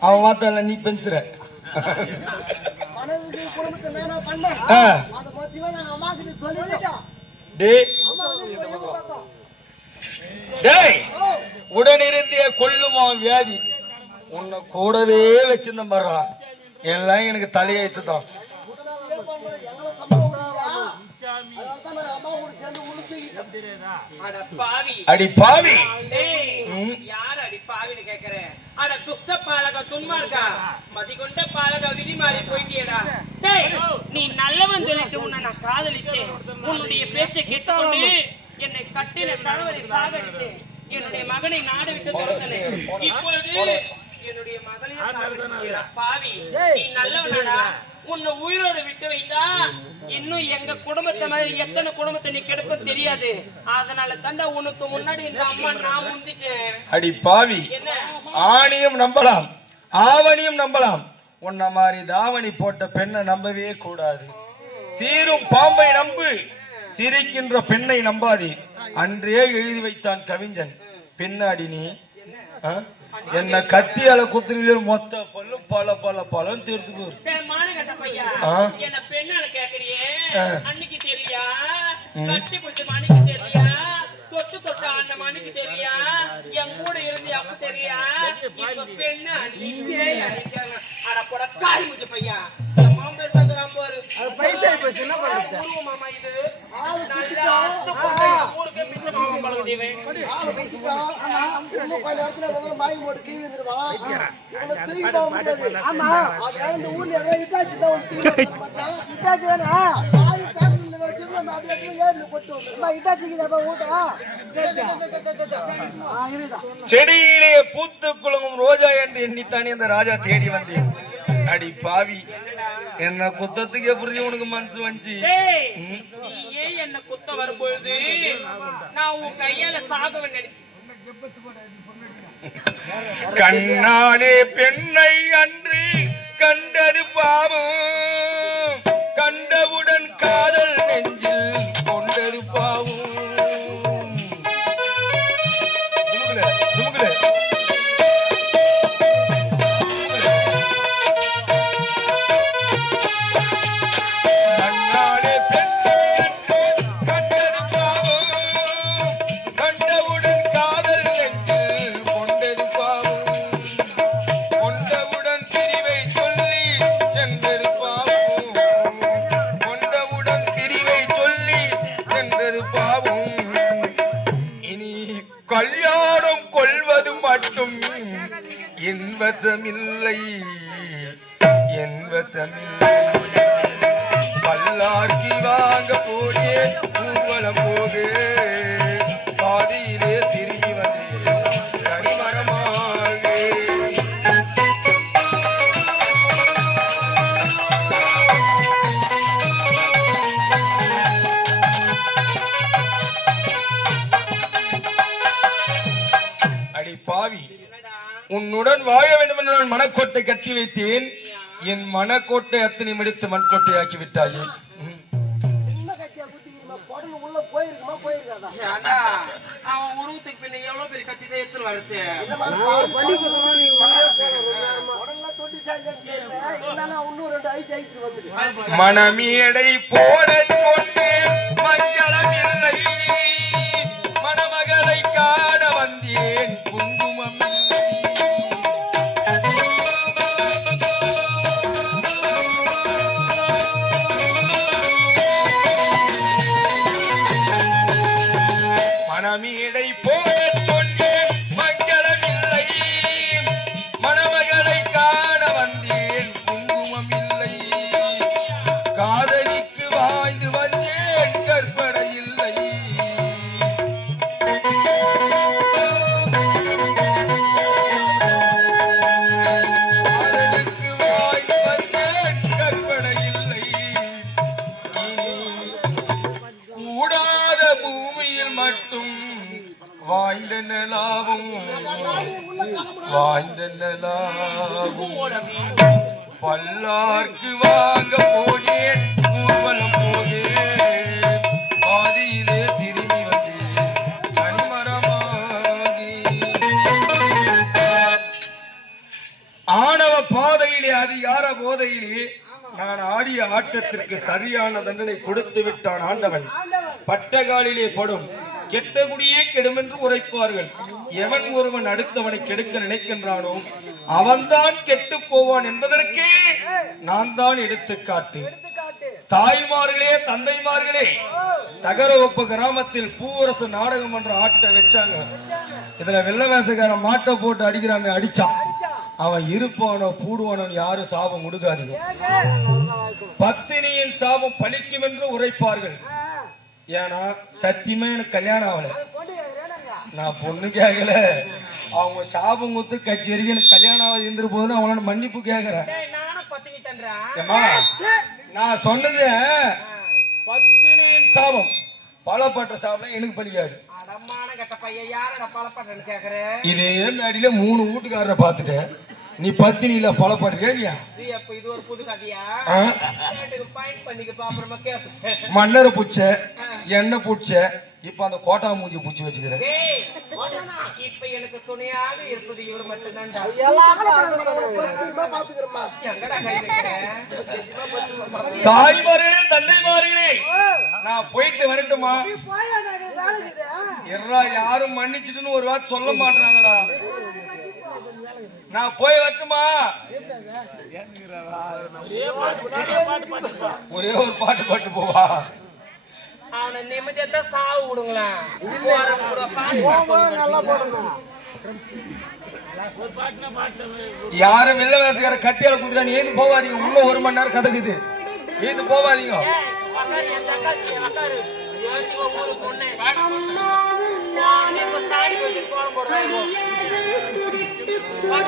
அவன் வார்த்தை நீ பேசுற. மனைவி குடும்பத்தை என்னென்ன பண்ணேன் ஆ, அதை பத்தியமா நாங்க அம்மா கிட்ட சொல்லிட்டோம். டேய். அம்மா வந்து போய் எங்க பார்த்தோம்? டேய். ஓ. உடனிருந்தே கொல்லுமா வியாதி? உன்னை கூடவே வச்சிருந்த பாருடா. எல்லாம் எனக்கு தலையெழுத்து அட பாவி. யார் அடி பாவின்னு கேக்குறேன் அட துஷ்ட பாலக துன்மார்க்கா மதிகொண்ட பாலக விதி மாறி போயிட்டியடா. டேய் நீ நல்லவன் சொல்லிட்டு உன்னை நான் காதலிச்சேன். உன்னுடைய பேச்சை கேட்டுக்கொண்டு என்னை கட்டின கணவரை சாகடிச்சேன். என்னுடைய மகனை நாடு விட்டு துரத்தினேன் இப்பொழுது என்னுடைய மகளையும். பாவி நீ நல்லவனாடா. உன்னை உயிரோடு விட்டு வைத்தா இன்னும் எங்க குடும்பத்தை மாதிரி எத்தனை குடும்பத்தை நீ கெடுப்ப தெரியாது. அதனால தாண்டா உனக்கு முன்னாடி இந்த அம்மா நான் முந்திட்டேன் அடி பாவி. ஆணியும் நம்பலாம். ஆவணியும் நம்பலாம். உன்ன மாதிரி தாவணி போட்ட பெண்ணை நம்பவே கூடாது. சீரும் பாம்பை நம்பு. சிரிக்கின்ற பெண்ணை நம்பாதே. அன்றே எழுதி வைத்தான் கவிஞன். பின்னாடி நீ? என்ன கத்தியால குத்துறீங்க மொத்த பல்லு பல பல பலன் தீர்த்து. அன்னைக்கு தெரியா. கட்டி பிடிச்ச மணிக்கு தெரியா? தொட்டு தொட்டு ஆன மணிக்கு தெரியா? என் கூட இருந்து அப்ப தெரியா? இப்ப பெண்ணு அன்னைக்கே அன்னைக்காங்க அட போட காரி முடிச்ச பையா? இட்டாச்சி செடியிலே பூத்து குலுங்கும் ரோஜா என்று எண்ணித்தானே அந்த ராஜா தேடி வந்தேன். அடி பாவி. என்ன குத்தத்துக்கு எப்படி உனக்கு மனசு வந்துச்சு டேய், ம். நீ ஏன் என்ன குத்த வரும்பொழுது நான் உன் கையால சாகவன் நினைச்சேன் கண்ணாலே பெண்ணை அன்று கண்டது பாவம் வசமில்லை என் வசமில்லை பல்லாக்கி வாங்க போயே ஊர்வலம் போகு. பாதியிலே திரும்பி வந்தேன் கனிமரமாக அடி பாவி. உன்னுடன் வாழ வேண்டும் என்று நான் மனக்கோட்டை கட்டி வைத்தேன். என் மனக்கோட்டை அத்தனை முடித்து மண்கோட்டை ஆக்கி விட்டாயே ம். சின்ன கத்தியா குத்திக்கிறீமா, வாய்ந்த நிலாவும் வாய்ந்த நிலாவும் பல்லார்க்கு வாங்க போனேன் ஊர்வலம் போனேன் பாதியிலே திரும்பி வந்தேன் கண்மரமாகி. ஆணவ பாதையிலே அதிகார போதையிலே நான் ஆடிய ஆட்டத்திற்கு சரியான தண்டனை கொடுத்து விட்டான் ஆண்டவன். பட்டகாலிலே படும். கெட்ட குடியே கெடும் என்று உரைப்பார்கள். எவன் ஒருவன் அடுத்தவனை கெடுக்க நினைக்கின்றானோ அவன்தான் கெட்டு போவான் என்பதற்கே நான் தான் எடுத்துக்காட்டு. தாய்மார்களே தந்தைமார்களே தகரவப்பு கிராமத்தில் பூவரசு நாடகம் என்ற ஆட்டை வச்சாங்க. இதுல வெள்ளவேசக்காரன் மாட்டை போட்டு அடிக்கிறாங்க அடிச்சான். அவன் இருப்பானோ பூடுவானோ யாரும் சாபம் முடுகாதீங்க பத்தினியின் சாபம் பலிக்கும் என்று உரைப்பார்கள். ஏன்னா சத்தியமே எனக்கு கல்யாணம் ஆகல. நான் பொண்ணு கேட்கல அவங்க சாபம் குத்து கச்சேரிக்கு எனக்கு கல்யாணம் ஆகாது இருந்துரு போதுன்னு அவங்களோட மன்னிப்பு கேட்கறேன் நான் சொன்னது பத்தினியின் சாபம். பலப்பட்ட சாபம் எனக்கு கேக்குற? இதே மேடியில மூணு வீட்டுக்காரரை பார்த்துட்டேன். நீ பத்தினியில பலப்பட்டிருக்கியா மண்ணரை பூச்ச எண்ணெய் பூச்ச இப்ப அந்த கோட்டா மூஞ்சி பூச்சி வச்சுக்கிறேன். டேய், இப்ப எனக்கு துணையாக இருப்பது இவர் வைக்கிற? தாய்மார்களே தந்தைமார்களே நான் போயிட்டு வரட்டுமா? எர்ரா யாரும் மன்னிச்சிட்டுன்னு ஒரு வார்த்தை சொல்ல மாட்டாங்கடா நான் போய் வரட்டுமா? ஒரே ஒரு பாட்டு பாட்டு போவா. அவனை நிம்மதியா சாவு கொடுங்களேன். யாரும் வெளில வேலைக்கார கட்டியால குடுக்கல நீந்து போவாதீங்க. உள்ள ஒரு மணி நேரம் கிடக்குது நீந்து போவாதீங்க. போன